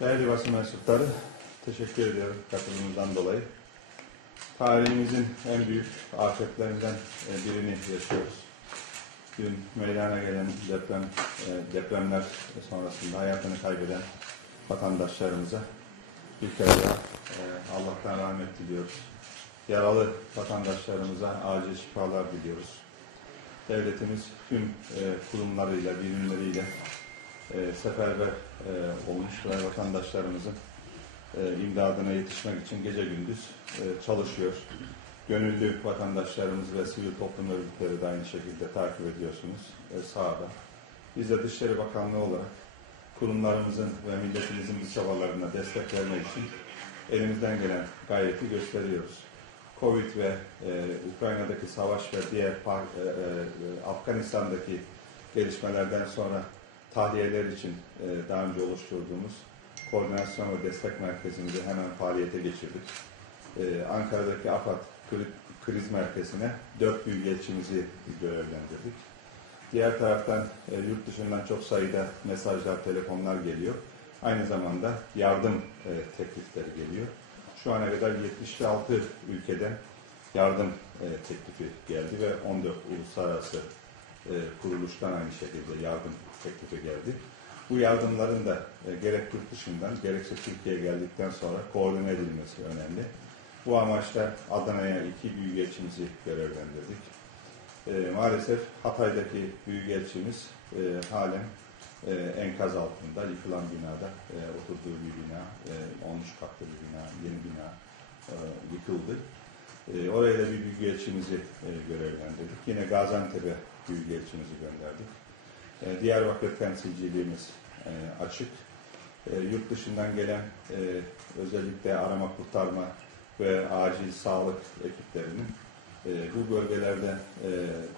Değerli basın mensupları, teşekkür ediyorum katılımınızdan dolayı. Tarihimizin en büyük afetlerinden e, birini yaşıyoruz. Dün meydana gelen deprem, e, depremler sonrasında hayatını kaybeden vatandaşlarımıza bir kere daha e, Allah'tan rahmet diliyoruz. Yaralı vatandaşlarımıza acil şifalar diliyoruz. Devletimiz tüm kurumlarıyla, birimleriyle e, seferber e, olmuş ve vatandaşlarımızın e, imdadına yetişmek için gece gündüz e, çalışıyor. Gönüllü vatandaşlarımız ve sivil toplum örgütleri de aynı şekilde takip ediyorsunuz e, sahada. Biz de Dışişleri Bakanlığı olarak kurumlarımızın ve milletimizin bu çabalarına destek vermek için elimizden gelen gayreti gösteriyoruz. Covid ve e, Ukrayna'daki savaş ve diğer e, e, Afganistan'daki gelişmelerden sonra tahliyeler için e, daha önce oluşturduğumuz koordinasyon ve destek merkezimizi hemen faaliyete geçirdik. E, Ankara'daki AFAD kri- kriz merkezine dört büyükelçimizi görevlendirdik. Diğer taraftan e, yurt dışından çok sayıda mesajlar, telefonlar geliyor. Aynı zamanda yardım teklifleri geliyor. Şu ana kadar 76 ülkeden yardım teklifi geldi ve 14 uluslararası e, kuruluştan aynı şekilde yardım teklifi geldi. Bu yardımların da e, gerek yurt dışından gerekse Türkiye'ye geldikten sonra koordine edilmesi önemli. Bu amaçla Adana'ya iki büyükelçimizi görevlendirdik. E, maalesef Hatay'daki büyükelçimiz e, halen e, enkaz altında yıkılan binada e, oturduğu bir bina, e, 13 katlı bir bina, yeni bina e, yıkıldı. E, oraya da bir büyükelçimizi e, görevlendirdik. Yine Gaziantep'e büyükelçimizi gönderdik. E, Diyarbakır temsilciliğimiz e, açık. E, yurt dışından gelen e, özellikle arama kurtarma ve acil sağlık ekiplerinin e, bu bölgelerde e,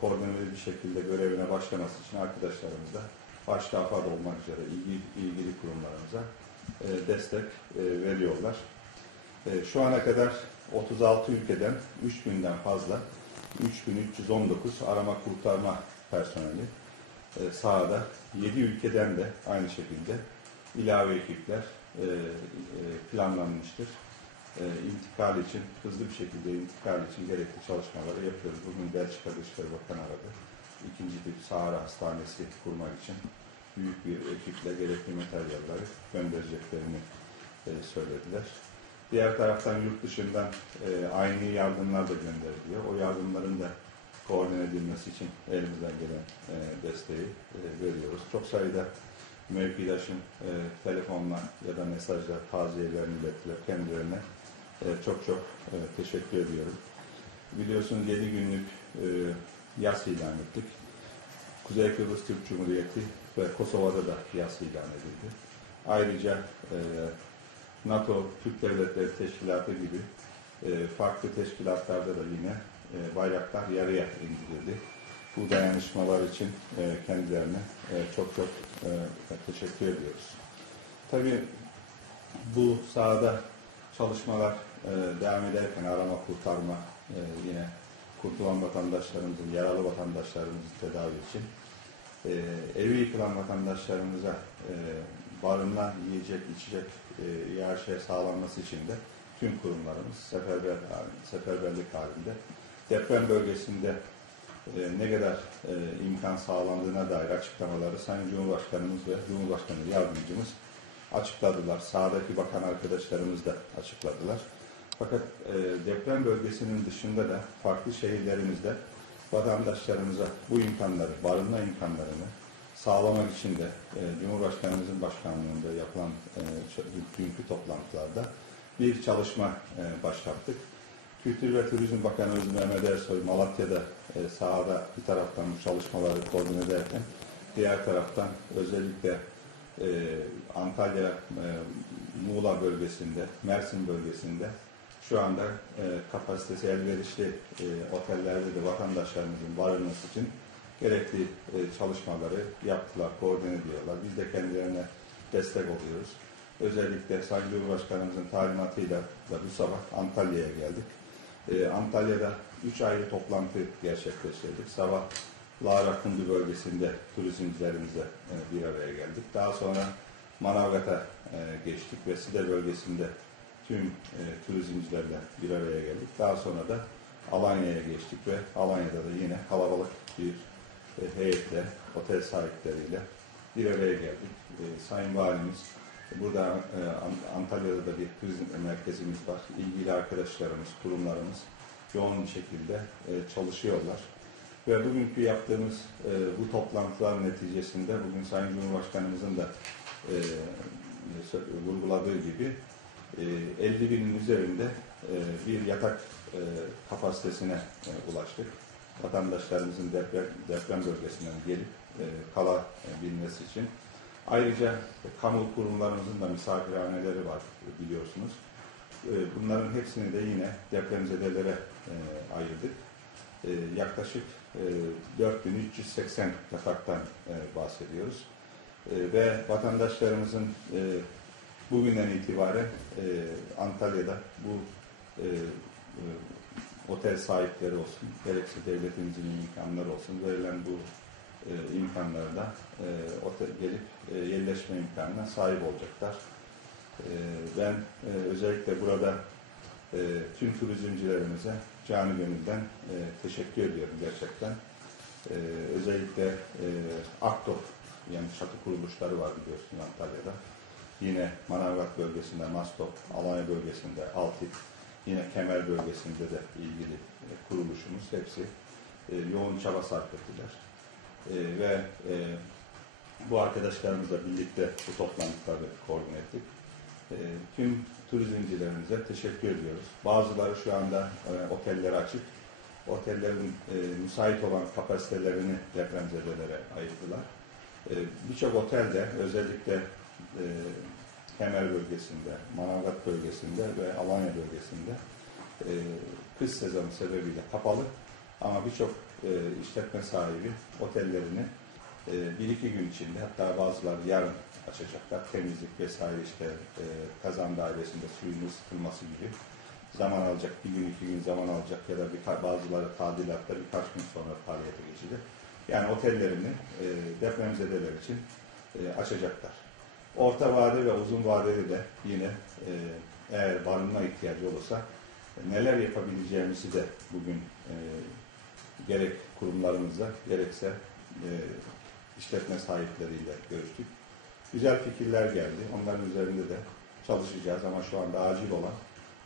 koordineli bir şekilde görevine başlaması için arkadaşlarımız da başta AFAD olmak üzere ilgili, ilgili kurumlarımıza e, destek e, veriyorlar. E, şu ana kadar 36 ülkeden 3000'den fazla 3319 arama kurtarma personeli e, sahada 7 ülkeden de aynı şekilde ilave ekipler e, e, planlanmıştır. E, intikal için, hızlı bir şekilde intikal için gerekli çalışmaları yapıyoruz. Bugün Belçika Dışişleri Bakanı aradı. İkinci bir Sahara Hastanesi kurmak için büyük bir ekiple gerekli materyalleri göndereceklerini e, söylediler. Diğer taraftan yurt dışından e, aynı yardımlar da gönderiliyor. O yardımların da koordine edilmesi için elimizden gelen e, desteği e, veriyoruz. Çok sayıda mevkidaşım e, telefonla ya da mesajla taziyelerini ilettiler. Kendilerine e, çok çok e, teşekkür ediyorum. Biliyorsunuz 7 günlük e, yas ilan ettik. Kuzey Kıbrıs Türk Cumhuriyeti ve Kosova'da da yas ilan edildi. Ayrıca e, NATO Türk Devletleri Teşkilatı gibi e, farklı teşkilatlarda da yine e, bayraklar yarıya indirildi. Bu dayanışmalar için e, kendilerine e, çok çok e, teşekkür ediyoruz. Tabii bu sahada çalışmalar e, devam ederken arama kurtarma e, yine kurtulan vatandaşlarımızın, yaralı vatandaşlarımızın tedavi için e, evi yıkılan vatandaşlarımıza e, barınma, yiyecek, içecek e, şey sağlanması için de tüm kurumlarımız seferber, seferberlik halinde deprem bölgesinde e, ne kadar e, imkan sağlandığına dair açıklamaları Sayın Cumhurbaşkanımız ve Cumhurbaşkanı Yardımcımız açıkladılar. Sahadaki bakan arkadaşlarımız da açıkladılar. Fakat e, deprem bölgesinin dışında da farklı şehirlerimizde vatandaşlarımıza bu imkanları, barınma imkanlarını sağlamak için de e, Cumhurbaşkanımızın başkanlığında yapılan e, dünkü toplantılarda bir çalışma e, başlattık. Kültür ve Turizm Bakanımız Mehmet Ersoy Malatya'da e, sahada bir taraftan bu çalışmaları koordine ederken diğer taraftan özellikle e, Antalya, e, Muğla bölgesinde, Mersin bölgesinde şu anda e, kapasitesi elverişli e, otellerde de vatandaşlarımızın barınması için gerekli e, çalışmaları yaptılar, koordine ediyorlar. Biz de kendilerine destek oluyoruz. Özellikle Sayın Cumhurbaşkanımızın talimatıyla da bu sabah Antalya'ya geldik. E, Antalya'da 3 ayrı toplantı gerçekleştirdik. Sabah Lara Kundu bölgesinde turizmcilerimizle e, bir araya geldik. Daha sonra Manavgat'a e, geçtik ve Side bölgesinde tüm e, turizmcilerle bir araya geldik. Daha sonra da Alanya'ya geçtik ve Alanya'da da yine kalabalık bir e, heyetle, otel sahipleriyle bir araya geldik. E, Sayın Valimiz, burada e, An- Antalya'da da bir turizm merkezimiz var. İlgili arkadaşlarımız, kurumlarımız yoğun bir şekilde e, çalışıyorlar. Ve bugünkü yaptığımız e, bu toplantılar neticesinde bugün Sayın Cumhurbaşkanımızın da e, vurguladığı gibi e, 50 binin üzerinde e, bir yatak e, kapasitesine e, ulaştık. Vatandaşlarımızın deprem, deprem bölgesinden gelip e, kalabilmesi için. Ayrıca kamu kurumlarımızın da misafirhaneleri var biliyorsunuz. E, Bunların hepsini de yine depremzedelere e, ayırdık. E, Yaklaşık e, 4380 yataktan e, bahsediyoruz. E, Ve vatandaşlarımızın e, bugünden itibaren e, Antalya'da bu e, e, otel sahipleri olsun, gerekse devletimizin imkanları olsun, verilen bu e, imkanlarda e, otel gelip e, yerleşme imkanına sahip olacaklar. E, ben e, özellikle burada e, tüm turizmcilerimize canı gönülden e, teşekkür ediyorum gerçekten. E, özellikle e, Aktok yani çatı kuruluşları var biliyorsun Antalya'da. Yine Manavgat bölgesinde Mastop, Alanya bölgesinde Altik, yine Kemer bölgesinde de ilgili e, kuruluşumuz hepsi e, yoğun çaba sarf ettiler. E, ve bu arkadaşlarımızla birlikte bu toplantıları koordine ettik. Tüm turizmcilerimize teşekkür ediyoruz. Bazıları şu anda otelleri açık. Otellerin müsait olan kapasitelerini depremzedelere ayırdılar. Birçok otelde özellikle Kemer bölgesinde, Manavgat bölgesinde ve Alanya bölgesinde e, kış sezonu sebebiyle kapalı ama birçok e, işletme sahibi otellerini e, bir iki gün içinde hatta bazıları yarın açacaklar. Temizlik vesaire işte e, kazan dairesinde suyun ısıtılması gibi zaman alacak, bir gün iki gün zaman alacak ya da bir, bazıları tadilatta birkaç gün sonra faaliyete geçecek. Yani otellerini e, depremzedeler için e, açacaklar. Orta vade ve uzun vadede de yine e, eğer barınma ihtiyacı olursa neler yapabileceğimizi de bugün e, gerek kurumlarımızla gerekse e, işletme sahipleriyle görüştük. Güzel fikirler geldi. Onların üzerinde de çalışacağız ama şu anda acil olan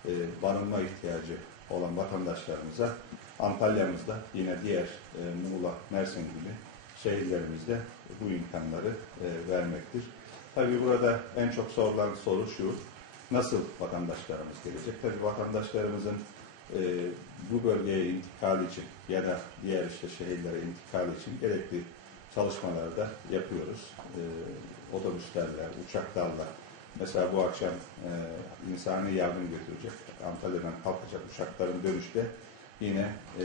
e, barınma ihtiyacı olan vatandaşlarımıza Antalya'mızda yine diğer e, Muğla, Mersin gibi şehirlerimizde bu imkanları e, vermektir. Tabii burada en çok sorulan soru şu, nasıl vatandaşlarımız gelecek? Tabii vatandaşlarımızın e, bu bölgeye intikal için ya da diğer işte şehirlere intikal için gerekli çalışmaları da yapıyoruz. E, otobüslerle, uçaklarla, mesela bu akşam e, insani yardım götürecek, Antalya'dan kalkacak uçakların dönüşte yine e,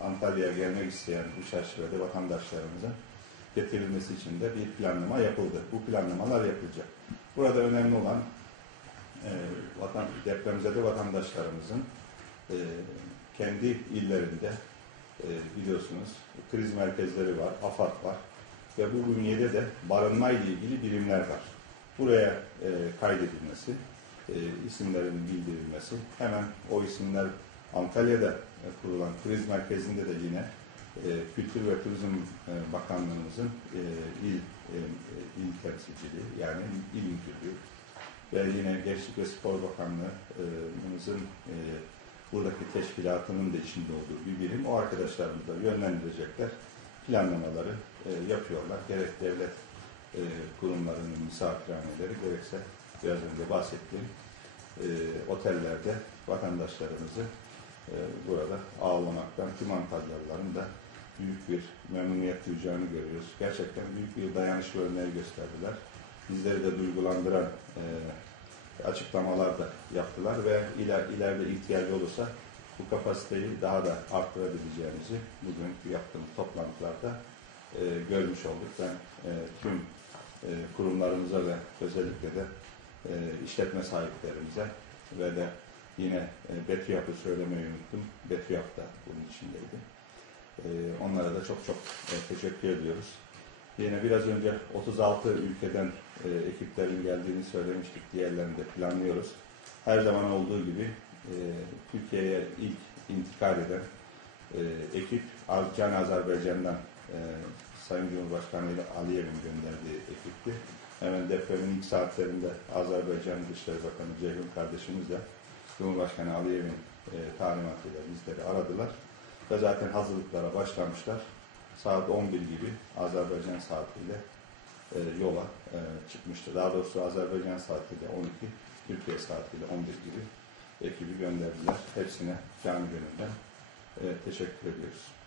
Antalya'ya gelmek isteyen bu çerçevede vatandaşlarımızın getirilmesi için de bir planlama yapıldı. Bu planlamalar yapılacak. Burada önemli olan e, vatan, depremzede vatandaşlarımızın e, kendi illerinde e, biliyorsunuz kriz merkezleri var, AFAD var ve bu bünyede de barınma ile ilgili birimler var. Buraya e, kaydedilmesi, e, isimlerin bildirilmesi, hemen o isimler Antalya'da e, kurulan kriz merkezinde de yine Kültür ve Turizm e, Bakanlığımızın e, il, e, il temsilciliği yani il müdürlüğü ve yine Gençlik ve Spor Bakanlığımızın e, buradaki teşkilatının da içinde olduğu bir birim o arkadaşlarımız da yönlendirecekler. Planlamaları e, yapıyorlar. Gerek devlet e, kurumlarının misafirhaneleri gerekse biraz önce bahsettiğim e, otellerde vatandaşlarımızı e, burada ağırlamaktan tüm Antalyalıların da büyük bir memnuniyet duyacağını görüyoruz. Gerçekten büyük bir dayanış ve örneği gösterdiler. Bizleri de duygulandıran e, açıklamalar da yaptılar ve iler, ileride ihtiyacı olursa bu kapasiteyi daha da arttırabileceğimizi bugün yaptığımız toplantılarda e, görmüş olduk. Ben e, tüm e, kurumlarımıza ve özellikle de e, işletme sahiplerimize ve de yine e, BETÜYAP'ı söylemeyi unuttum. BETÜYAP da bunun içindeydi. E, onlara da çok çok e, teşekkür ediyoruz. Yine biraz önce 36 ülkeden e, ekiplerin geldiğini söylemiştik. Diğerlerini de planlıyoruz. Her zaman olduğu gibi e, Türkiye'ye ilk intikal eden e, ekip Can Azerbaycan'dan e, Sayın Cumhurbaşkanı Aliyev'in gönderdiği ekipti. Hemen depremin ilk saatlerinde Azerbaycan Dışişleri Bakanı Ceyhun kardeşimiz de Cumhurbaşkanı Aliyev'in e, talimatıyla bizleri aradılar. Ve zaten hazırlıklara başlamışlar. Saat 11 gibi Azerbaycan saatiyle e, yola e, çıkmıştı. Daha doğrusu Azerbaycan saatiyle 12, Türkiye saatiyle 11 gibi ekibi gönderdiler. Hepsine canı gönülden e, teşekkür ediyoruz.